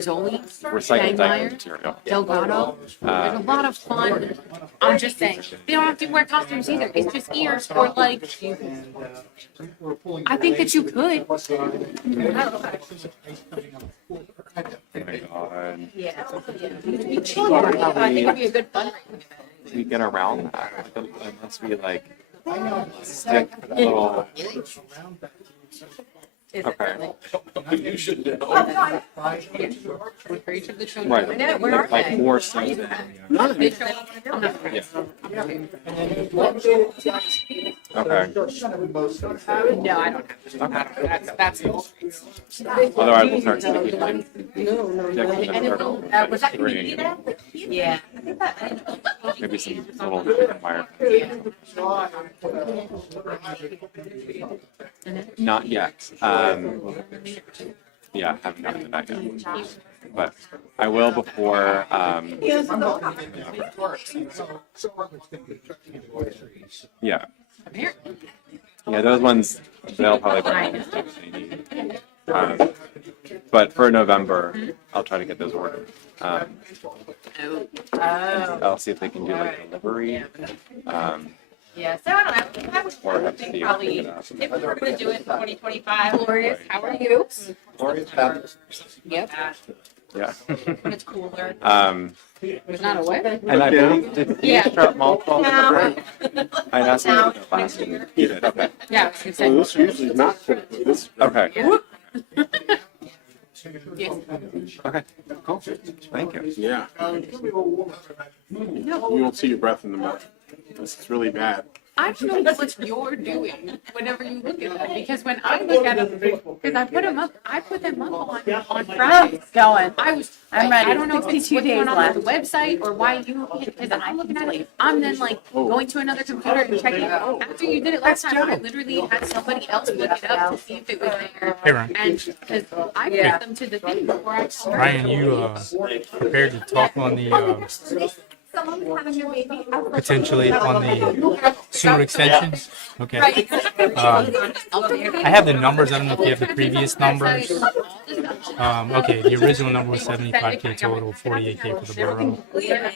Zoli, Recycled Steinmeier, material. Delgado. There's a lot of fun. I'm just saying, they don't have to wear costumes either. It's just ears or like. I think that you could. Oh my god. Yeah. I wonder how I think it'd be a good fundraising event. we get around that unless we like stick a little. Okay. You should know. For each of the children. Right. Where are Like they? more so than. They show up. I'm not Yeah. Okay. Okay. No, I don't have to. That's the Otherwise, we'll start taking like And it will, was that three, yeah. maybe some little chicken wire. Not yet. Yeah, haven't gotten to that yet. But I will before. Yeah. Yeah, those ones they'll probably bring the stuff they need. But for November, I'll try to get those ordered. I'll see if they can do like delivery. Yeah, so I don't know. I would Or have to think see probably if we can if we were going to do it in 2025. Glorious, how are you? Yep. Yeah. When it's cooler. There's not a way. And I believe did Yeah. start multiple. I asked him last year. He did. Okay. Yeah, I was going to say. This usually not this. Okay. Yes. Okay. Cool. Thank you. Yeah. You won't see your breath in the mouth. This is really bad. I don't know what you're doing whenever you look at them, because when I look at them, because I put them up on Friday. Going. I'm ready. I don't know if it's 52 what's days going on left. with the website or why you, because I'm looking at it, I'm then like going to another computer and checking. After you did it last time, I literally had somebody else look it up to see if it was there. Hey, Ryan. And because I put them to the thing before I started. Ryan, you prepared to talk on the potentially on the sewer extensions? Okay. I have the numbers. I don't know if you have the previous numbers. Okay, the original number was 75K total, 48K for the borough,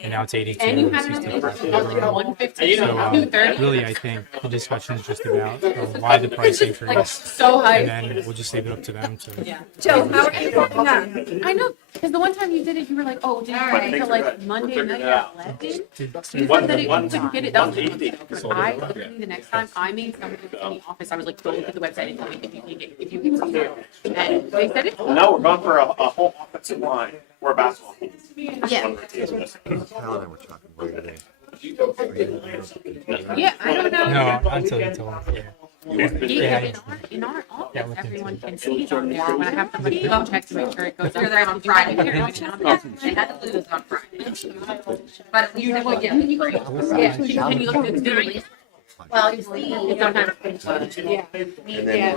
and now it's 82, And you had 65 for the it borough. 115, So 230. really, I think the discussion is just about why the price increase, So high. and then we'll just leave it up to them to. Joe, how are you working on? I know, because the one time you did it, you were like, "Oh, did you wait until like Monday night at 11?" You said that you couldn't get it. That was I literally the next time I made somebody in the office. I was like, "Go look at the website and tell me if you can get it." And they said it. No, we're going for a whole offensive line. We're a basketball team. Yeah. Calendar we're talking about today. Yeah, I don't know. No, until you tell them. Yeah. Yeah, in our office, everyone can see it on there. When I have somebody go check to make sure it goes. You're there on Friday. They had to lose on Friday. But you know what? Yeah, can you look? Yeah, can you look at the well, you see, it's sometimes. Yeah.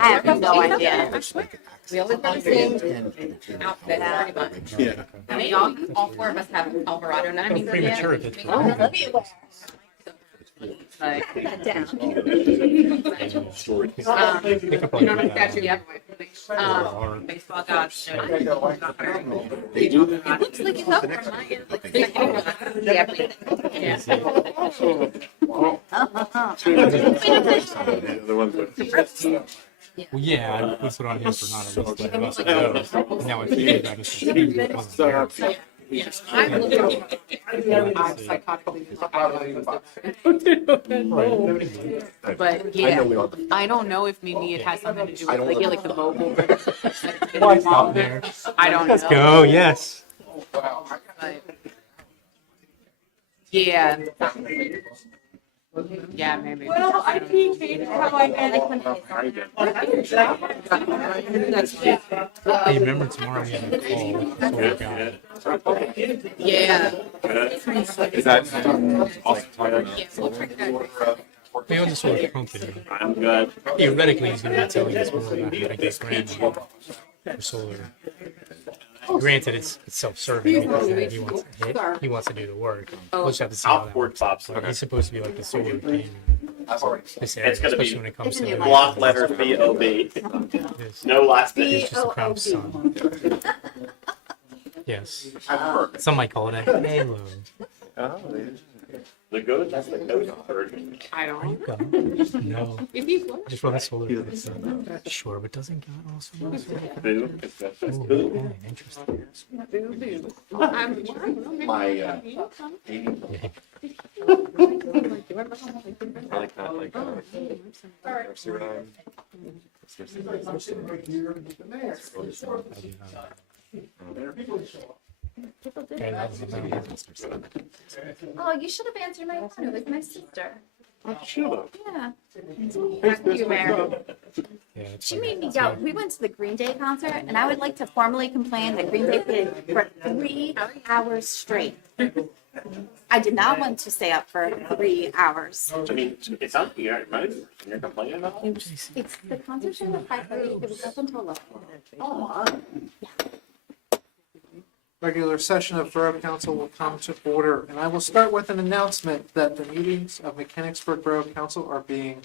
I have no idea. We always have the same outfit, pretty much. Yeah. I mean, all four of us have Alvarado, and I mean, Premature if it's like, Down. you don't have statue yet. Baseball gods. They do that. It looks like it's up from my end. Like, yeah. The ones with Well, yeah, I put it on him for not a list of us to go. Now I figured that it wasn't there. I'm looking I'm psychotically. But yeah, I don't know if maybe it has something to do with like the mobile. Out there. I don't know. Let's go, yes. But, yeah. Yeah, maybe. Well, I can change how I manage. Hey, remember tomorrow we have a call. So we got Yeah. Is that also talking about? Yeah, we'll check that. Maybe I'll just sort of pump it in. I'm good. Theoretically, he's going to be telling us more about how to get grand for solar. Granted, it's self-serving because he wants to do the work. We'll just have to see how that works. But he's supposed to be like the solar king. This area, It's gonna be especially when it comes to block letters B-O-B. this. No last name. He's just a proud son. Yes. I've heard. Some might call it a halo. Oh, yeah. The good, that's the good version. I Are you don't. God? No. If you I just wrote a solar. Sure, but doesn't God also run a solar? Boo. That's Ooh, boo. okay, interesting. boo boo. I'm My, Yeah. I like that, like, nursery rhyme. Okay, that was amazing. Oh, you should have answered my phone. It was my sister. Sheila. Yeah. Thank you, Mary. Yeah, it's She like- made me go. We went to the Green Day concert, and I would like to formally complain that Green Day played for 3 hours straight. I did not want to stay up for 3 hours. I mean, it sounds like you're money and you're complaining about it. It's the concert show at 5:30. It was up until 11. Oh, Regular session of Borough Council will come to order, and I will start with an announcement that the meetings of Mechanicsburg Borough Council are being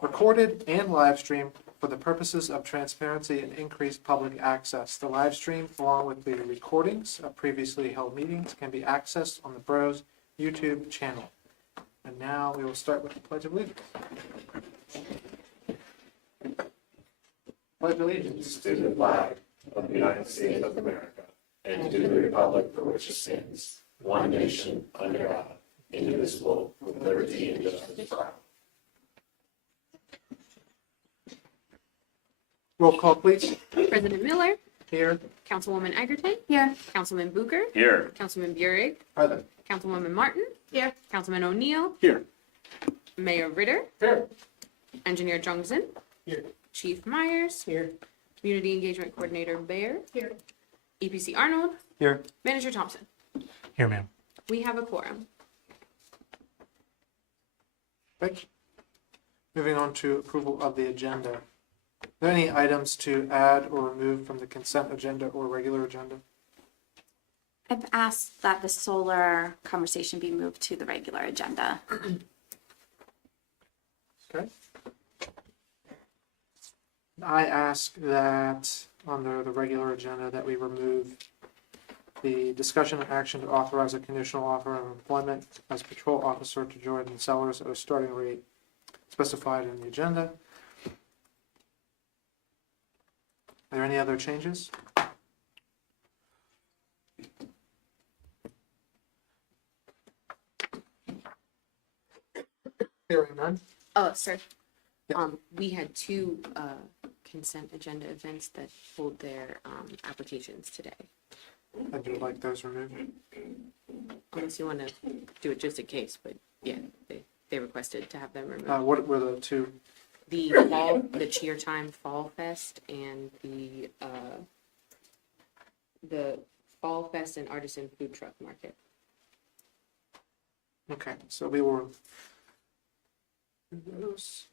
recorded and live streamed for the purposes of transparency and increased public access. The live stream, along with the recordings of previously held meetings, can be accessed on the Borough's YouTube channel. And now we will start with the Pledge of Allegiance. Pledge allegiance to the flag of the United States of America and to the republic for which it stands, one nation, under God, indivisible, with liberty and justice for all. Roll call, please. President Miller, Here. Councilwoman Egerton, Here. Councilman Booker, Here. Councilman Burek, Present. Councilwoman Martin, Here. Councilman O'Neill, Here. Mayor Ritter, Here. Engineer Jungsen, Here. Chief Myers, Here. Community Engagement Coordinator Bayer, Here. EPC Arnold, Here. Manager Thompson. Here, ma'am. We have a quorum. Thank you. Moving on to approval of the agenda. Are there any items to add or remove from the consent agenda or regular agenda? I've asked that the solar conversation be moved to the regular agenda. Okay. I ask that under the regular agenda that we remove the discussion and action to authorize a conditional offer of employment as patrol officer to Jordan Sellers at a starting rate specified in the agenda. Are there any other changes? Hearing none. Oh, sir. Yeah. We had two consent agenda events that hold their applications today. I do like those removed. Unless you want to do it just in case, but yeah, they requested to have them removed. What were the two? The Cheer Time Fall Fest and the Fall Fest and Artisan Food Truck Market. Okay, so we will do those.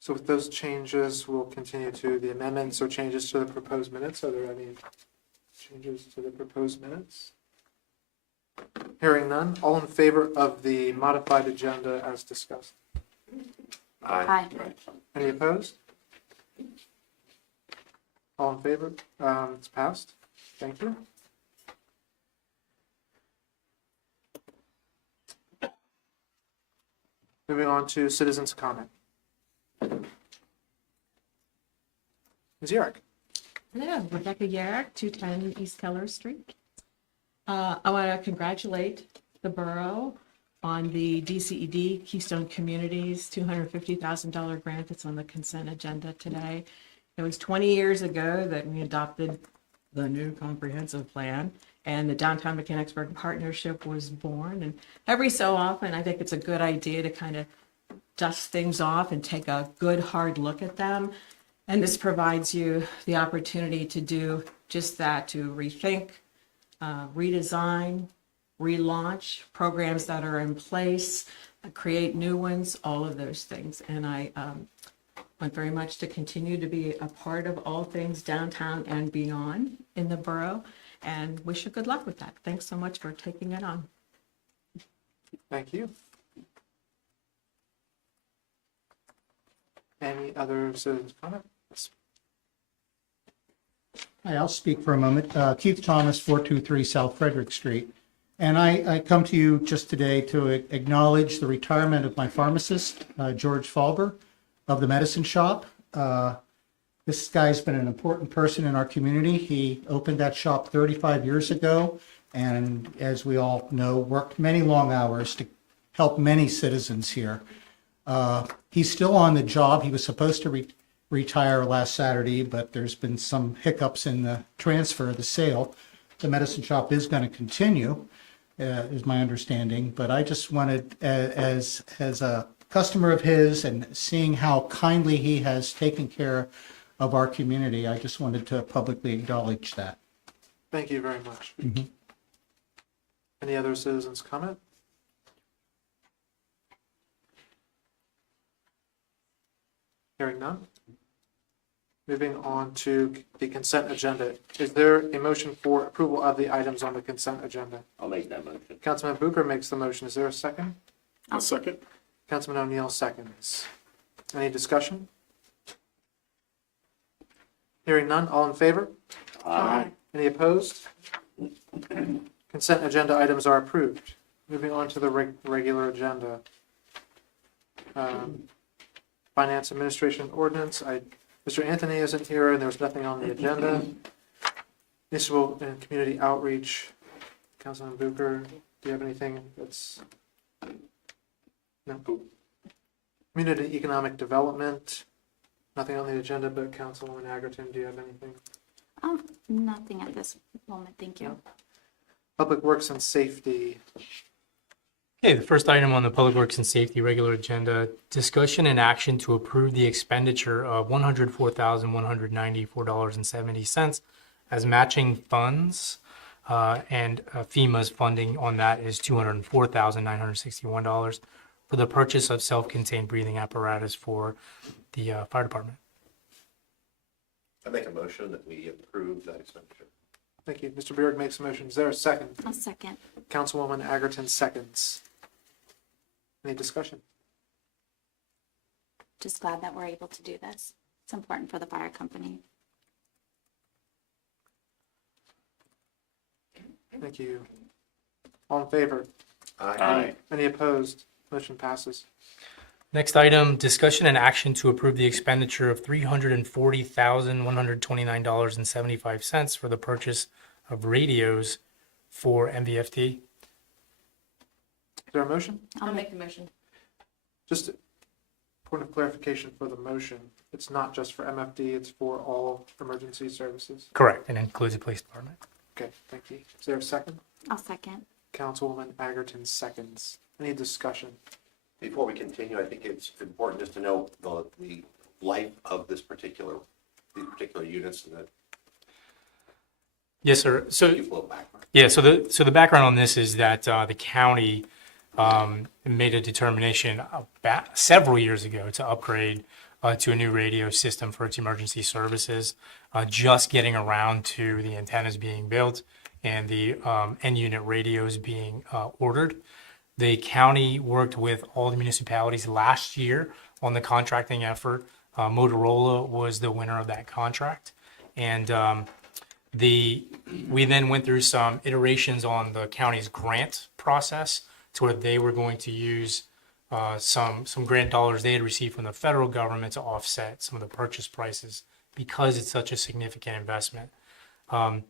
So with those changes, we'll continue to the amendments or changes to the proposed minutes. Are there any changes to the proposed minutes? Hearing none. All in favor of the modified agenda as discussed? Aye. Any opposed? All in favor? It's passed. Thank you. Moving on to citizens' comment. Ms. Yarrick. Hello, Rebecca Yarrick, 210 East Keller Street. I want to congratulate the borough on the DCED Keystone Communities $250,000 grant that's on the consent agenda today. It was 20 years ago that we adopted the new comprehensive plan, and the Downtown Mechanicsburg Partnership was born. And every so often, I think it's a good idea to kind of dust things off and take a good hard look at them. And this provides you the opportunity to do just that, to rethink, redesign, relaunch programs that are in place, create new ones, all of those things. And I want very much to continue to be a part of all things downtown and beyond in the borough, and wish you good luck with that. Thanks so much for taking it on. Thank you. Any other citizens' comments? Hi, I'll speak for a moment. Keith Thomas, 423 South Frederick Street. And I come to you just today to acknowledge the retirement of my pharmacist, George Falber, of the Medicine Shop. This guy's been an important person in our community. He opened that shop 35 years ago, and as we all know, worked many long hours to help many citizens here. He's still on the job. He was supposed to retire last Saturday, but there's been some hiccups in the transfer of the sale. The medicine shop is going to continue, is my understanding, but I just wanted, as a customer of his and seeing how kindly he has taken care of our community, I just wanted to publicly acknowledge that. Thank you very much. Any other citizens comment? Hearing none. Moving on to the consent agenda. Is there a motion for approval of the items on the consent agenda? I'll make that motion. Councilman Bucher makes the motion. Is there a second? I'll second. Councilman O'Neill seconds. Any discussion? Hearing none. All in favor? Aye. Any opposed? Consent agenda items are approved. Moving on to the regular agenda. Finance Administration Ordinance. Mr. Anthony isn't here, and there was nothing on the agenda. Municipal and Community Outreach. Councilman Bucher, do you have anything that's... No. Community Economic Development. Nothing on the agenda, but Councilwoman Agerton, do you have anything? Nothing at this moment, thank you. Public Works and Safety. Okay, the first item on the Public Works and Safety regular agenda, discussion and action to approve the expenditure of $104,194.70 as matching funds, and FEMA's funding on that is $204,961 for the purchase of self-contained breathing apparatus for the fire department. I make a motion that we approve that expenditure. Thank you. Mr. Burek makes a motion. Is there a second? I'll second. Councilwoman Agerton seconds. Any discussion? Just glad that we're able to do this. It's important for the fire company. Thank you. All in favor? Aye. Any opposed? Motion passes. Next item, discussion and action to approve the expenditure of $340,129.75 for the purchase of radios for MVFT. Is there a motion? I'll make the motion. Just a point of clarification for the motion. It's not just for MFD, it's for all emergency services. Correct, and includes the police department. Okay, thank you. Is there a second? I'll second. Councilwoman Agerton seconds. Any discussion? Before we continue, I think it's important just to know the life of these particular units and that Yes, sir. So give a little background. yeah, so the background on this is that the county made a determination several years ago to upgrade to a new radio system for its emergency services. Just getting around to the antennas being built and the end unit radios being ordered. The county worked with all the municipalities last year on the contracting effort. Motorola was the winner of that contract, and we then went through some iterations on the county's grant process to where they were going to use some grant dollars they had received from the federal government to offset some of the purchase prices because it's such a significant investment. I'm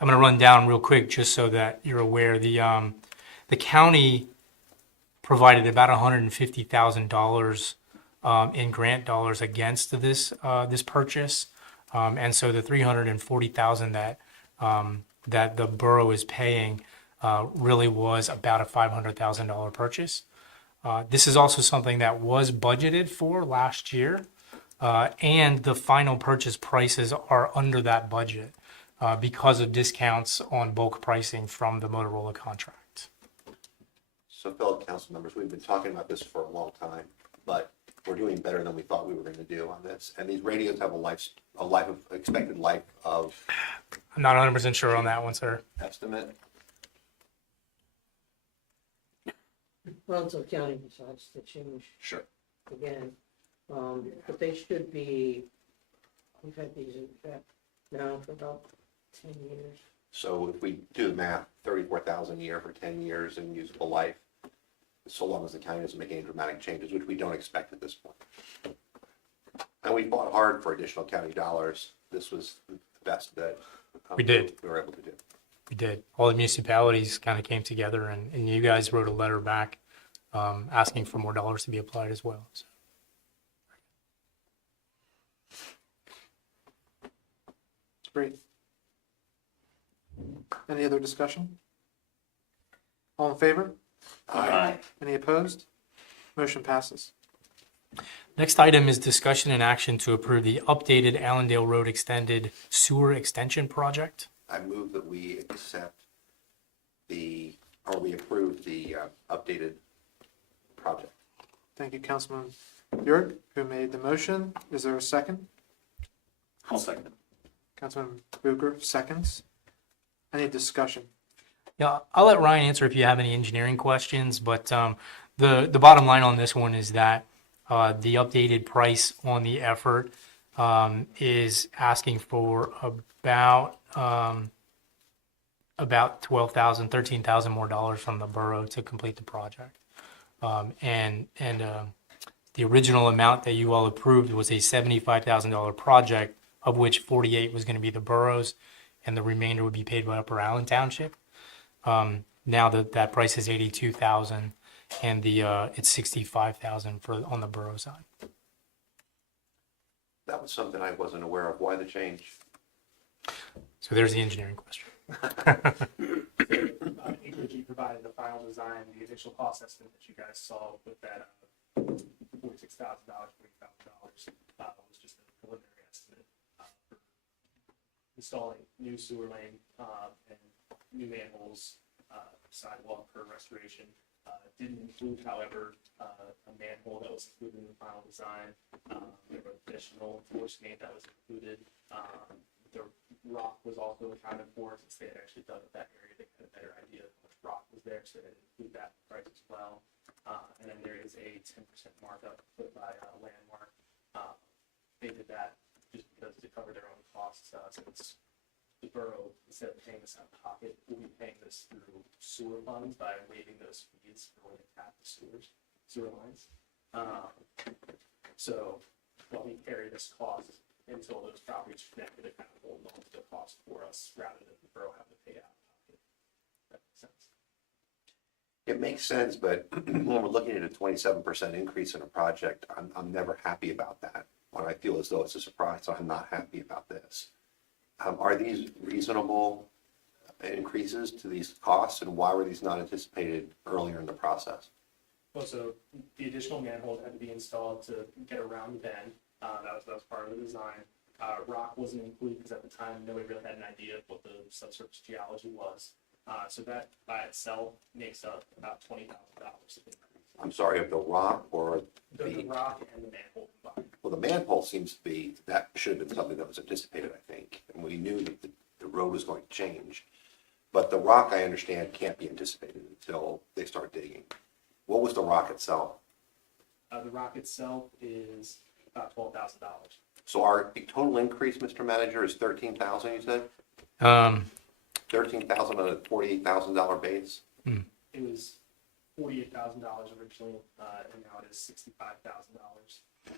going to run down real quick just so that you're aware. The county provided about $150,000 in grant dollars against this purchase. And so the $340,000 that the borough is paying really was about a $500,000 purchase. This is also something that was budgeted for last year, and the final purchase prices are under that budget because of discounts on bulk pricing from the Motorola contract. So fellow council members, we've been talking about this for a long time, but we're doing better than we thought we were going to do on this. And these radios have expected life of I'm not 100% sure on that one, sir. estimate. Well, until county decides to change Sure. again, but they should be, we've had these in fact No, for about 10 years. So if we do the math, 34,000 a year for 10 years in usable life, so long as the county doesn't make any dramatic changes, which we don't expect at this point. And we fought hard for additional county dollars. This was the best that We did. we were able to do. We did. All the municipalities kind of came together, and you guys wrote a letter back asking for more dollars to be applied as well. So. Great. Any other discussion? All in favor? Aye. Any opposed? Motion passes. Next item is discussion and action to approve the updated Allendale Road Extended Sewer Extension Project. I move that we accept we approve the updated project. Thank you, Councilman Bjork, who made the motion. Is there a second? I'll second. Councilman Bucher, seconds. Any discussion? Yeah, I'll let Ryan answer if you have any engineering questions, but the bottom line on this one is that the updated price on the effort is asking for about $12,000, $13,000 more dollars from the borough to complete the project. And the original amount that you all approved was a $75,000 project, of which 48 was going to be the borough's, and the remainder would be paid by Upper Allen Township. Now that price is 82,000, and it's 65,000 on the borough side. That was something I wasn't aware of. Why the change? So there's the engineering question. AKG provided the final design, the initial cost estimate that you guys saw with that $46,000, $40,000 was just a preliminary estimate for installing new sewer lane and new manholes, sidewalk for restoration. Didn't include, however, a manhole that was included in the final design. There were additional force main that was included. The rock was also accounted for since they had actually dug up that area. They had a better idea of how much rock was there, so they didn't include that price as well. And then there is a 10% markup put by Landmark. They did that just because to cover their own costs, since the borough, instead of paying this out of pocket, will be paying this through sewer funds by waiving those fees for when they tap the sewer lines. So while we carry this cost until those properties are connected, it kind of hold on to the cost for us rather than the borough have to pay out of pocket. That makes sense. It makes sense, but when we're looking at a 27% increase in a project, I'm never happy about that. When I feel as though it's a surprise, so I'm not happy about this. Are these reasonable increases to these costs, and why were these not anticipated earlier in the process? Well, so the additional manhole had to be installed to get around the bend. That was part of the design. Rock wasn't included because at the time nobody really had an idea of what the subsurface geology was. So that by itself makes up about $20,000 of increase. I'm sorry, of the rock or The rock and the manhole combined. well, the manhole seems to be, that should have been something that was anticipated, I think. And we knew that the road was going to change. But the rock, I understand, can't be anticipated until they start digging. What was the rock itself? The rock itself is about $12,000. So our total increase, Mr. Manager, is 13,000, you said? 13,000 on a $48,000 base? It was $48,000 originally, and now it is $65,000.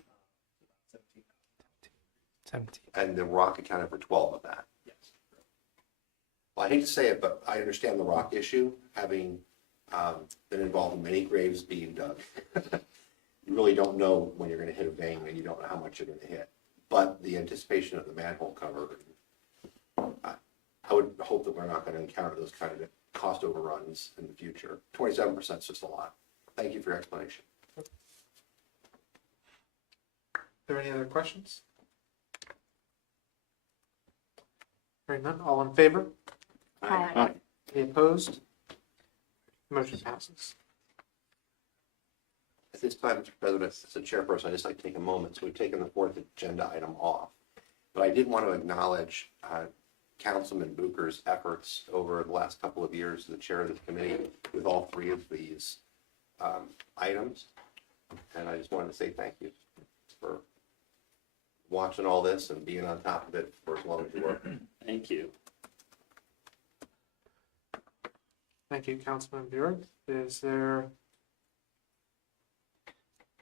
17. And the rock accounted for 12 of that. Yes. Well, I hate to say it, but I understand the rock issue, having been involved in many graves being dug. You really don't know when you're going to hit a vein, and you don't know how much you're going to hit. But the anticipation of the manhole cover, I would hope that we're not going to encounter those kind of cost overruns in the future. 27% is just a lot. Thank you for your explanation. Are there any other questions? Hearing none, all in favor? Aye. Any opposed? Motion passes. At this time, Mr. President, as a chairperson, I'd just like to take a moment. So we've taken the fourth agenda item off. But I did want to acknowledge Councilman Bucher's efforts over the last couple of years as the chair of this committee with all three of these items. And I just wanted to say thank you for watching all this and being on top of it for as long as you were. Thank you. Thank you, Councilman Bureau. Is there?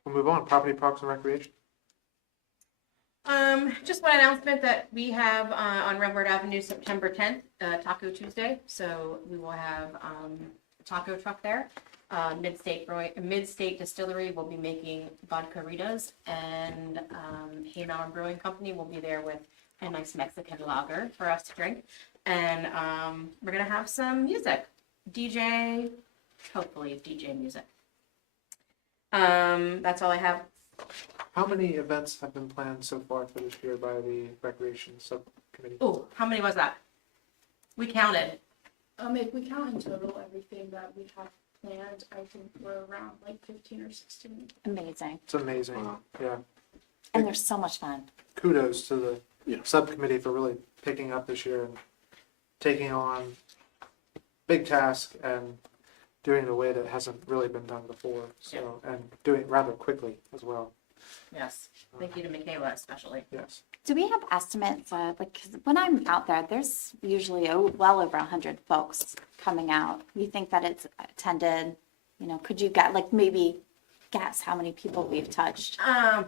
We'll move on. Property, Parks, and Recreation. Just one announcement that we have on Railroad Avenue, September 10th, Taco Tuesday. So we will have a taco truck there. Mid-State Distillery will be making vodka ritas, and Haynow Brewing Company will be there with a nice Mexican lager for us to drink. And we're gonna have some music, DJ, hopefully DJ music. That's all I have. How many events have been planned so far for this year by the Recreation Subcommittee? Oh, how many was that? We counted. If we count in total everything that we have planned, I think we're around like 15 or 16. Amazing. It's amazing. Yeah. And they're so much fun. Kudos to the subcommittee for really picking up this year and taking on big task and doing it in a way that hasn't really been done before. So, and doing it rather quickly as well. Yes. Thank you to Michaela especially. Yes. Do we have estimates of, like, 'cause when I'm out there, there's usually well over 100 folks coming out. You think that it's attended, you know, could you get, like, maybe guess how many people we've touched? I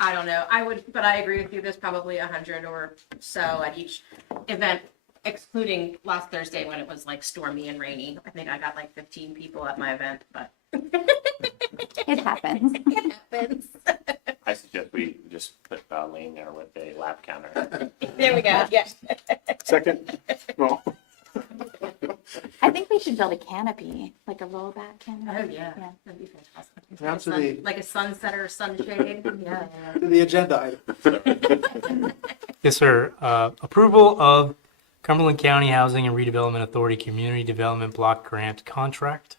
don't know. But I agree with you. There's probably 100 or so at each event, excluding last Thursday when it was like stormy and rainy. I think I got like 15 people at my event, but It happens. it happens. I suggest we just put Lane there with a lap counter. There we go. Yes. Second. Well. I think we should build a canopy, like a rollback canopy. Oh yeah. Yeah. That'd be fantastic. Now to the, Like a sunset or sunshade. Yeah. to the agenda item. Yes, sir. Approval of Cumberland County Housing and Redevelopment Authority Community Development Block Grant Contract.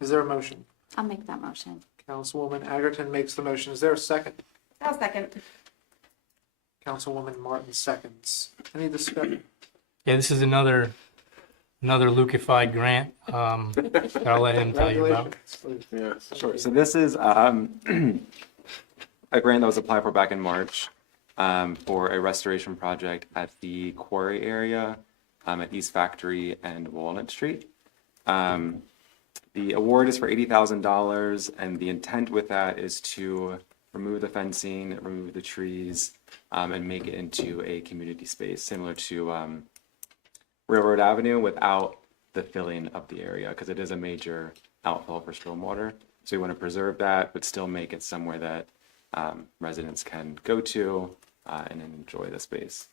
Is there a motion? I'll make that motion. Councilwoman Agerton makes the motion. Is there a second? I'll second. Councilwoman Martin seconds. Any discussion? Yeah, this is another Lukified grant that I'll let him tell you about. Congratulations. Yeah, sure. So this is a grant that was applied for back in March for a restoration project at the quarry area at East Factory and Walnut Street. The award is for $80,000, and the intent with that is to remove the fencing, remove the trees, and make it into a community space similar to Railroad Avenue without the filling of the area, because it is a major outfall for stormwater. So we want to preserve that, but still make it somewhere that residents can go to and enjoy the space.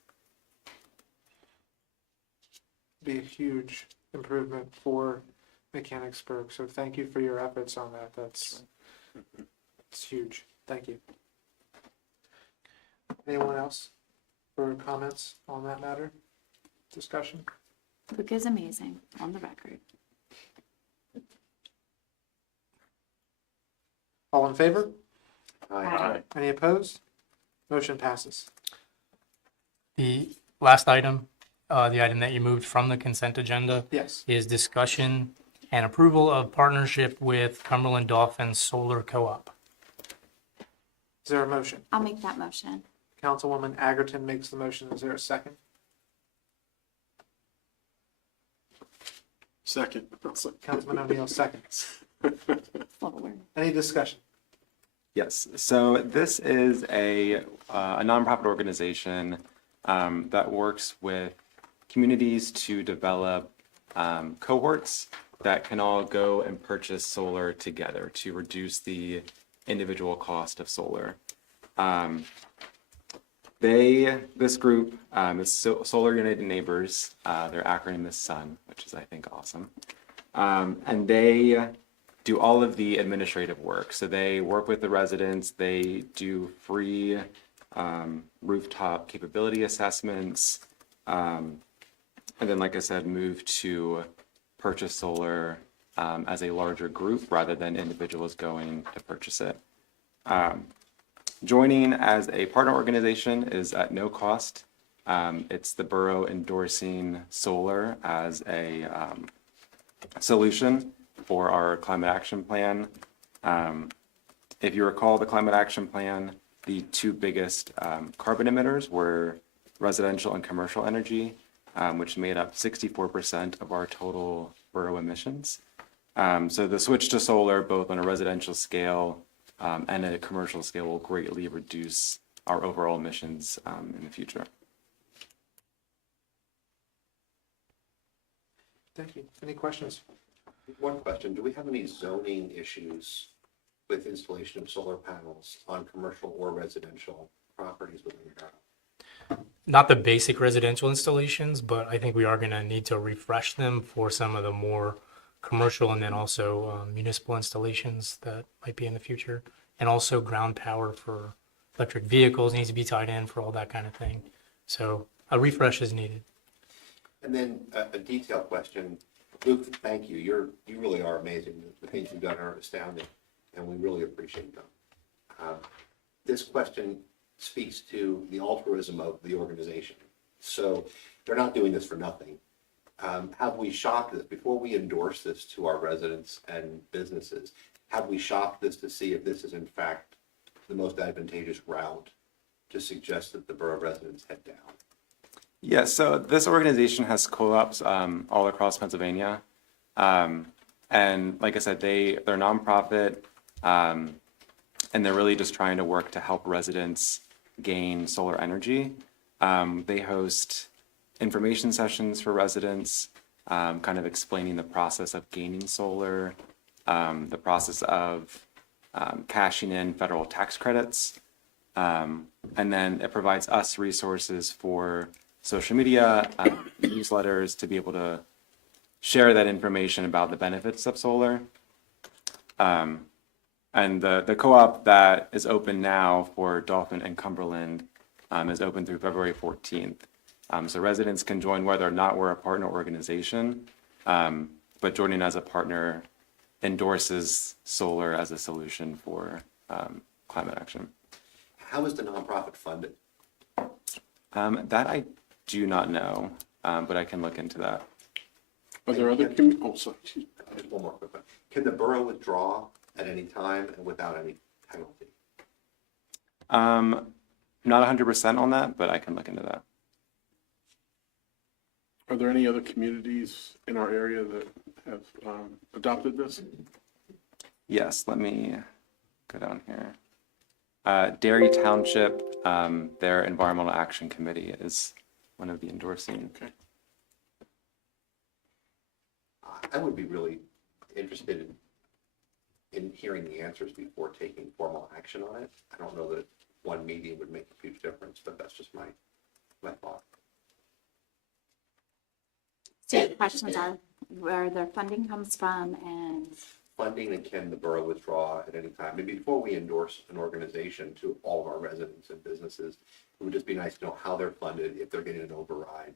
Be a huge improvement for Mechanicsburg. So thank you for your efforts on that. It's huge. Thank you. Anyone else for comments on that matter? Discussion? Luke is amazing, on the record. All in favor? Aye. Any opposed? Motion passes. The last item, the item that you moved from the consent agenda, Yes. is discussion and approval of partnership with Cumberland Dolphins Solar Co-op. Is there a motion? I'll make that motion. Councilwoman Agerton makes the motion. Is there a second? Second. Councilman O'Neill seconds. Forward. Any discussion? Yes, so this is a nonprofit organization that works with communities to develop cohorts that can all go and purchase solar together to reduce the individual cost of solar. This group is Solar United Neighbors. Their acronym is SUN, which is, I think, awesome. And they do all of the administrative work. So they work with the residents. They do free rooftop capability assessments. And then, like I said, move to purchase solar as a larger group rather than individuals going to purchase it. Joining as a partner organization is at no cost. It's the borough endorsing solar as a solution for our climate action plan. If you recall, the climate action plan the two biggest carbon emitters were residential and commercial energy, which made up 64% of our total borough emissions. So the switch to solar, both on a residential scale and a commercial scale, will greatly reduce our overall emissions in the future. Thank you. Any questions? One question, do we have any zoning issues with installation of solar panels on commercial or residential properties within the borough? Not the basic residential installations, but I think we are going to need to refresh them for some of the more commercial and then also municipal installations that might be in the future. And also ground power for electric vehicles needs to be tied in for all that kind of thing. So a refresh is needed. And then a detailed question. Luke, thank you. You really are amazing. The things you've done are astounding, and we really appreciate them. This question speaks to the altruism of the organization. So they're not doing this for nothing. Have we shopped this before we endorse this to our residents and businesses? Have we shopped this to see if this is in fact the most advantageous route to suggest that the borough residents head down? Yeah, so this organization has co-ops all across Pennsylvania. And like I said, they're nonprofit, and they're really just trying to work to help residents gain solar energy. They host information sessions for residents, kind of explaining the process of gaining solar, the process of cashing in federal tax credits, and then it provides us resources for social media, newsletters to be able to share that information about the benefits of solar. And the co-op that is open now for Dolphin and Cumberland is open through February 14th. So residents can join whether or not we're a partner organization, but joining as a partner endorses solar as a solution for climate action. How is the nonprofit funded? That I do not know, but I can look into that. Are there other, sorry. Just one more quick one. Can the borough withdraw at any time and without any penalty? Not 100% on that, but I can look into that. Are there any other communities in our area that have adopted this? Yes, let me go down here. Derry Township, their Environmental Action Committee is one of the endorsing. Okay. I would be really interested in hearing the answers before taking formal action on it. I don't know that one meeting would make a huge difference, but that's just my thought. So the questions are where their funding comes from and Funding, and can the borough withdraw at any time? Maybe before we endorse an organization to all of our residents and businesses, it would just be nice to know how they're funded, if they're getting an override.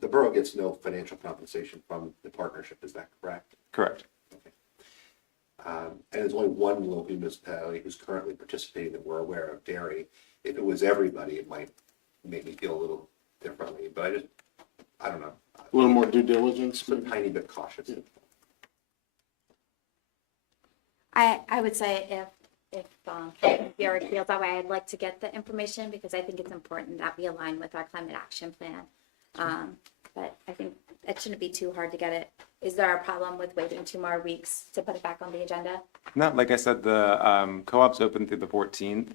The borough gets no financial compensation from the partnership, is that correct? Correct. Okay. And there's only one local municipality who's currently participating that we're aware of, Derry. If it was everybody, it might make me feel a little differently, but I don't know. A little more due diligence, Just a maybe? tiny bit cautious. Yeah. I would say if Derek feels that way, I'd like to get the information because I think it's important that we align with our climate action plan. But I think it shouldn't be too hard to get it. Is there a problem with waiting 2 more weeks to put it back on the agenda? No, like I said, the co-op's open through the 14th.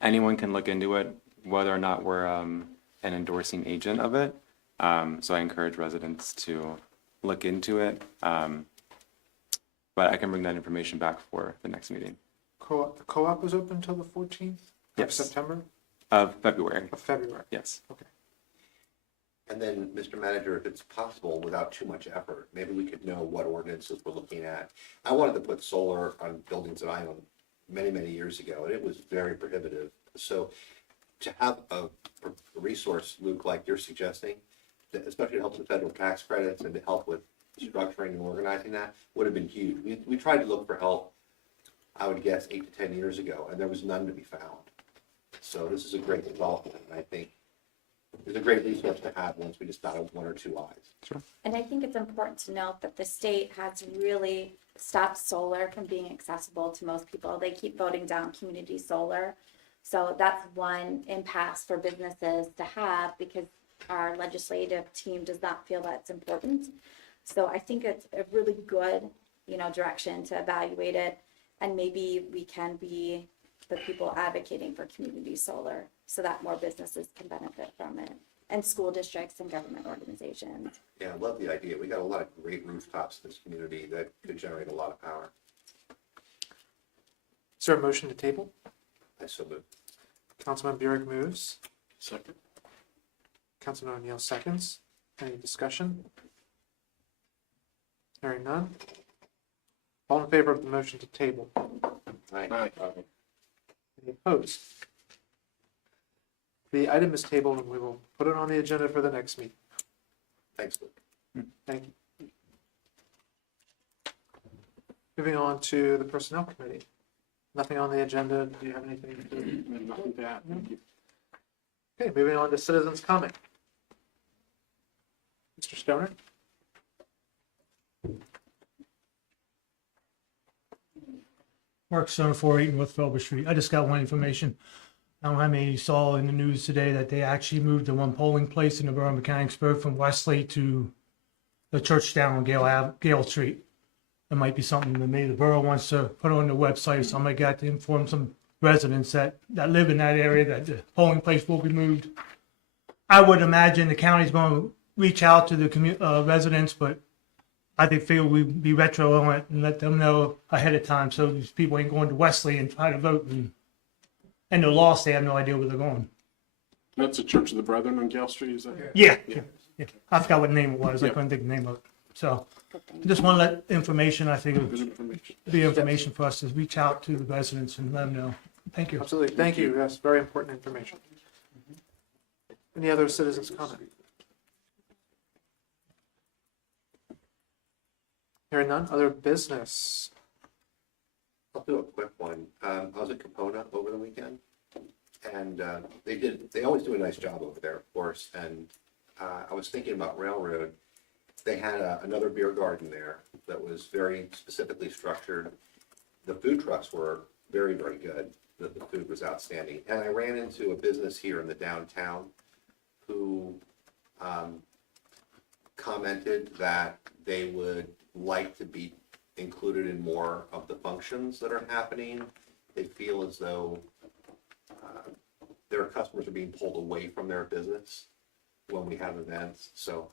Anyone can look into it, whether or not we're an endorsing agent of it. So I encourage residents to look into it. But I can bring that information back for the next meeting. The co-op is open until the 14th of Yes. September? Of February, Of February. yes. Okay. And then, Mr. Manager, if it's possible, without too much effort, maybe we could know what ordinances we're looking at. I wanted to put solar on buildings that I owned many, many years ago, and it was very prohibitive. So to have a resource, Luke, like you're suggesting, that especially to help with federal tax credits and to help with structuring and organizing that, would have been huge. We tried to look for help, I would guess, 8 to 10 years ago, and there was none to be found. So this is a great development, and I think is a great resource to have once we just dot one or two I's. And I think it's important to note that the state has really stopped solar from being accessible to most people. They keep voting down community solar. So that's one impasse for businesses to have because our legislative team does not feel that's important. So I think it's a really good, direction to evaluate it. And maybe we can be the people advocating for community solar so that more businesses can benefit from it, and school districts and government organizations. Yeah, I love the idea. We got a lot of great rooftops in this community that could generate a lot of power. Is there a motion to table? I so move. Councilman Burek moves. Second. Councilman O'Neill seconds. Any discussion? Hearing none. All in favor of the motion to table? Aye. Any opposed? The item is tabled and we will put it on the agenda for the next meeting. Thanks, Luke. Thank you. Moving on to the Personnel Committee. Nothing on the agenda. Do you have anything to do? Nothing to add. Thank you. Okay, moving on to citizens' comment. Mr. Stoner? Mark Stone, 408 North Felber Street. I just got one information. I don't know how many you saw in the news today that they actually moved the one polling place in the borough of Mechanicsburg from Wesley to the church down on Gale Street. It might be something that maybe the borough wants to put on the website. So I might got to inform some residents that live in that area that the polling place will be moved. I would imagine the county's going to reach out to the residents, but I think feel we'd be retro on it and let them know ahead of time so these people ain't going to Wesley and try to vote and they're lost. They have no idea where they're going. That's the Church of the Brethren on Gale Street, is that? Yeah. I forgot what name it was. I couldn't think of the name of it. So just want to let information, I think it Good would information. be information for us to reach out to the residents and let them know. Thank you. Absolutely. Thank you. That's very important information. Any other citizens' comment? Hearing none. Other business. I'll do a quick one. I was at Capona over the weekend, and they always do a nice job over there, of course. And I was thinking about Railroad. They had another beer garden there that was very specifically structured. The food trucks were very, very good. The food was outstanding. And I ran into a business here in the downtown who commented that they would like to be included in more of the functions that are happening. They feel as though their customers are being pulled away from their business when we have events. So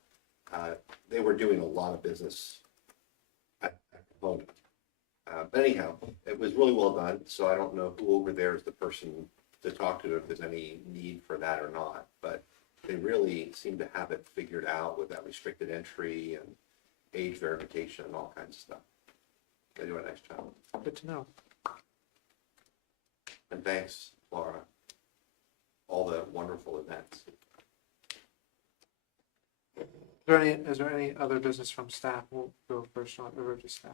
they were doing a lot of business at Capona. But anyhow, it was really well done. So I don't know who over there is the person to talk to, if there's any need for that or not. But they really seem to have it figured out with that restricted entry and age verification and all kinds of stuff. They do a nice job. Good to know. And thanks, Laura. All the wonderful events. Is there any other business from staff? We'll go first on over to staff.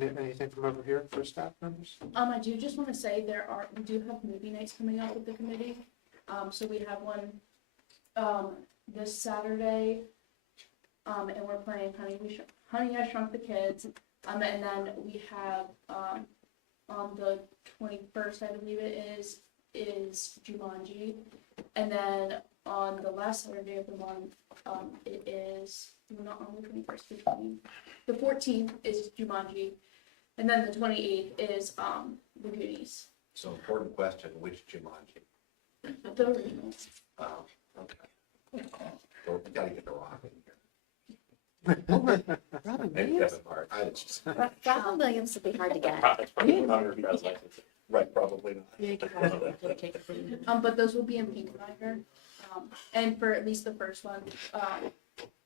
Anything from over here for staff members? I do just want to say we do have movie nights coming up with the committee. So we have one this Saturday, and we're playing Honey, I Shrunk the Kids, and then we have on the 21st, I believe it is Jumanji, and then on the last Saturday of the month, it is not on the 21st, the 14th is Jumanji, and then the 28th is the Goonies. So important question, which Jumanji? The originals. Oh, okay. Well, we gotta get the Rock in here. Robin And Williams? Kevin Hart. I just, Robin Williams would be hard to get. It's probably not a driver's license. right, probably not. Yeah, you can probably take it from you. But those will be in Pink Tiger. And for at least the first one,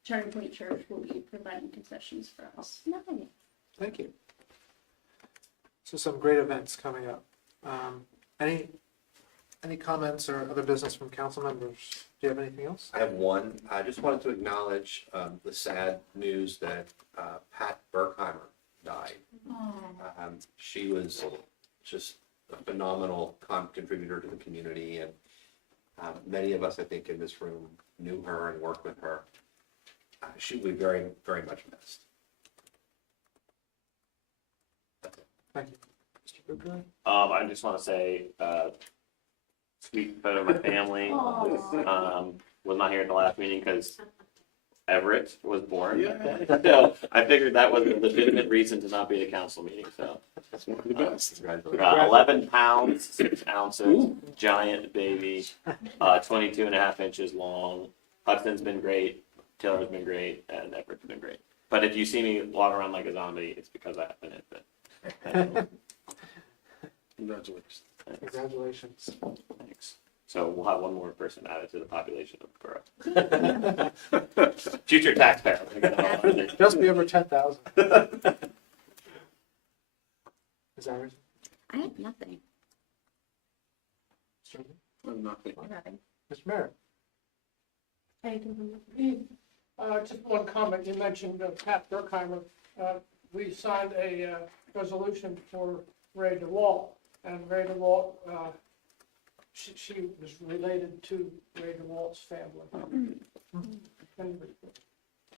Turning Point Church will be providing concessions for us. Nice. Thank you. So some great events coming up. Any comments or other business from council members? Do you have anything else? I have one. I just wanted to acknowledge the sad news that Pat Berkheimer died. She was just a phenomenal contributor to the community, and Many of us, I think, in this room knew her and worked with her. She will be very, very much missed. Thank you. Mr. Goodman? I just want to say, sweet photo of my family. Was not here at the last meeting because Everett was born. So I figured that was a legitimate reason to not be at a council meeting, so. That's one of the best. 11 pounds, 6 ounces, giant baby, 22 and a half inches long. Hudson's been great, Taylor's been great, and Everett's been great. But if you see me walk around like a zombie, it's because I have been infant. Congratulations. Congratulations. Thanks. So we'll have one more person added to the population of the borough. Future taxpayer. Just be over 10,000. Is that right? I have nothing. Nothing. Mr. Mayor? Just one comment, you mentioned Pat Durkheimer. We signed a resolution for Ray DeWalt, and Ray DeWalt, she was related to Ray DeWalt's family.